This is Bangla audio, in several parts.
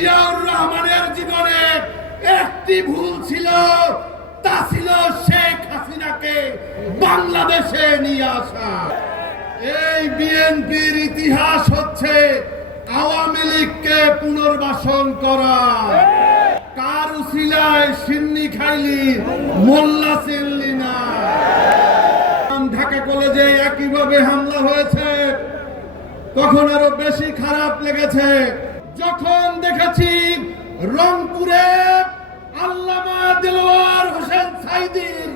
জিয়াউর রহমানের জীবনে একটি ভুল ছিল, তা ছিল শেখ হাসিনাকে বাংলাদেশে নিয়ে আসা। এই বিএনপির ইতিহাস হচ্ছে আওয়ামী লীগকে পুনর্বাসন করা। কার উসিলায় সিন্নি খাইলি মোল্লা চিনলি না। ঢাকা কলেজে একইভাবে হামলা হয়েছে, তখন আরো বেশি খারাপ লেগেছে যখন দেখেছি রংপুরে আল্লামা দেলোয়ার হোসেন সাইদির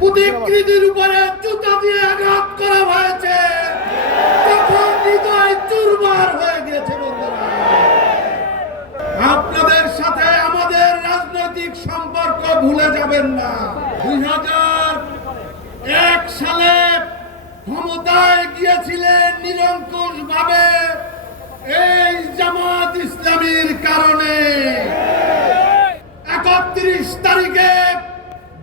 প্রতিকৃতির উপরে জুতা দিয়ে আঘাত করা হয়েছে, তখন হৃদয় চুরমার হয়ে গেছে। বন্ধুরা, আপনাদের সাথে আমাদের রাজনৈতিক সম্পর্ক ভুলে যাবেন না। 2001 সালে ক্ষমতায় গিয়েছিলেন নিরঙ্কুশ ভাবে এই জামাত ইসলামীর কারণে। 31 তারিখে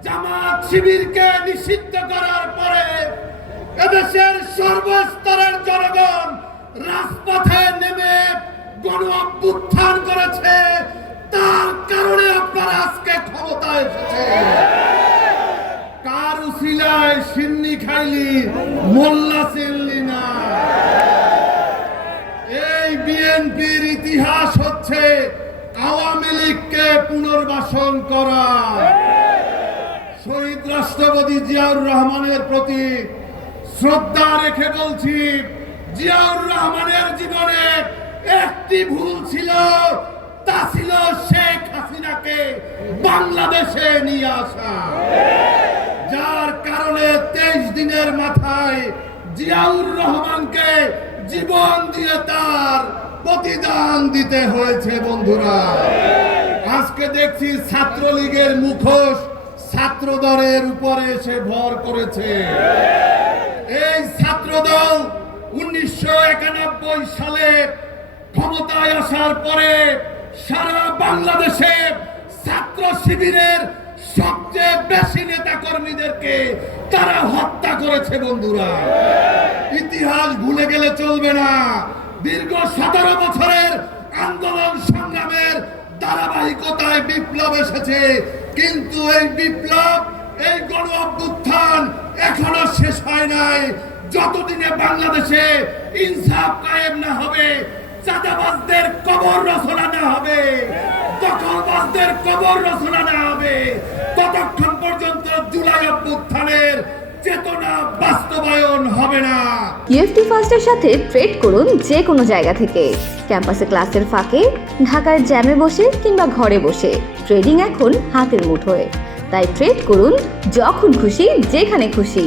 জামাত শিবিরকে নিষিদ্ধ করার পরে এদেশের সর্বস্তরের জনগণ রাজপথে নেমে গণ অভ্যুত্থান করেছে। তার কারণে আপনারা আজকে ক্ষমতায় এসেছে। কার উসিলায় সিন্নি খাইলি মোল্লা চিনলি না। এই বিএনপির ইতিহাস হচ্ছে আওয়ামী লীগকে পুনর্বাসন করা। শহীদ রাষ্ট্রপতি জিয়াউর রহমানের প্রতি শ্রদ্ধা রেখে বলছি, জিয়াউর রহমানের জীবনে একটি ভুল ছিল, তা ছিল শেখ হাসিনাকে বাংলাদেশে নিয়ে আসা। যার কারণে 23 দিনের মাথায় জিয়াউর রহমানকে জীবন দিয়ে তার প্রতিদান দিতে হয়েছে। বন্ধুরা, আজকে দেখছি ছাত্রলীগের মুখোশ ছাত্রদলের উপরে এসে ভর করেছে। এই ছাত্রদল 1991 সালে ক্ষমতায় আসার পরে সারা বাংলাদেশে ছাত্র শিবিরের সবচেয়ে বেশি নেতা কর্মীদেরকে তারা হত্যা করেছে। বন্ধুরা, ইতিহাস ভুলে গেলে চলবে না। দীর্ঘ 17 বছরের আন্দোলন সংগ্রামের ধারাবাহিকতায় বিপ্লব এসেছে, কিন্তু এই বিপ্লব, এই গণ অভ্যুত্থান এখনো শেষ হয় নাই। যতদিনে বাংলাদেশে ইনসাফ কায়েম না হবে, চাঁদাবাজদের কবর রচনা না হবে, দখলবাজদের কবর রচনা না হবে, ততক্ষণ পর্যন্ত জুলাই অভ্যুত্থানের চেতনা বাস্তবায়ন হবে না। ইউএফটি ফার্স্টের সাথে ট্রেড করুন যে কোনো জায়গা থেকে। ক্যাম্পাসে ক্লাসের ফাঁকে, ঢাকার জ্যামে বসে কিংবা ঘরে বসে, ট্রেডিং এখন হাতের মুঠোয়। তাই ট্রেড করুন যখন খুশি, যেখানে খুশি।